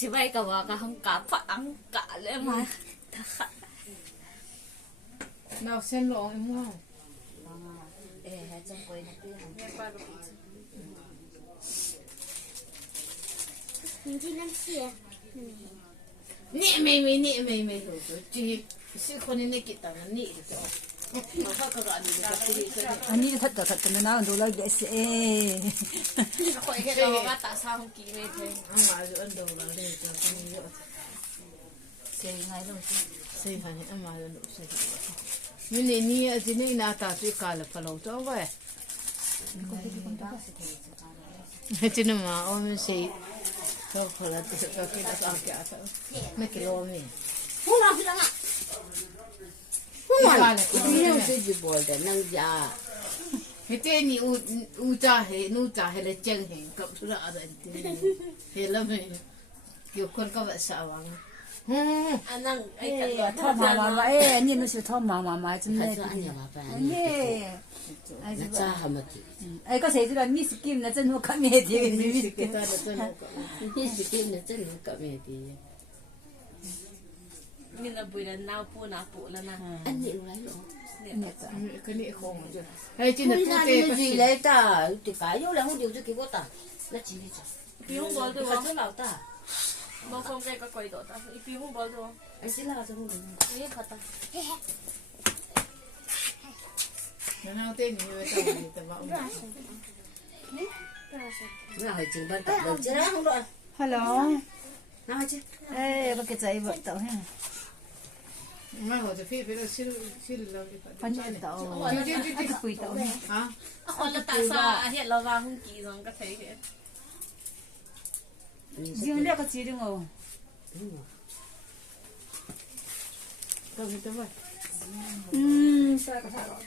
chỉ bay cả vào cả không cả phát ăn cả lên mà nào xem lộ em không hay trong quầy nó kia mình chỉ làm gì nè mày rồi chị sẽ con này cái tao nè rồi mà phải có cái gì cái 아니 thật 나 놀라 됐어. khỏi cái đó mà tại sao không ký về thế ăn mà rồi ăn đồ là đây cho con đi rồi xây ngay rồi xây phải ăn mà rồi xây mình này nia chỉ này na ta chỉ cả là phải lâu cho vậy chỉ nên mà ông xây cho phải là cho cái đó ăn cái đó mấy cái lô này không làm gì đâu ạ không phải nhiều cái gì bỏ để nâng giá cái tên này u cha hay nu cha hay là chân hay cấp số là rồi hay là mình kiểu con có vẻ sợ vắng anh đang ấy cả 더 마마마 에 아니 누시 더 마마마 좀 내. anh nhà bà bà 아니. nó cha hầm mà chị ai có thể là miss kim là chân nó cắm hết thì miss cái ta là chân đi chị kim là chân nó cỡ mẹ thì như là buổi nào phụ là na anh nhịn lấy rồi cái này không chứ hay chỉ là không tu ra tê cái gì lấy ta thì cái vô là không điều cho cái vô ta nó chỉ đi cho pi không bol được phải không cho lão ta bao không cái quầy đó ta pi không bol được không anh sẽ lao cho không được ấy thật ta nó nào tên như vậy tao thì tao bảo nó hỏi chừng ban tập đầu chứ đó không đoạn Hello. nó hỏi chứ 에 밖에 자이 버터 해. mà hồi thì phi là xin là 반지 또. 아직 보이다. hả còn là tại sao hiện là vào không ký rồi có thấy thế 지금 내가 지른 거. tao thì tao vậy 쌀거 사러.